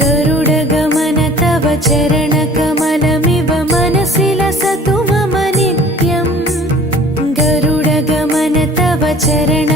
गरुडगमन तव चरणकमलमिव मनसि लसतु मम नित्यम् गरुडगमन तव चरण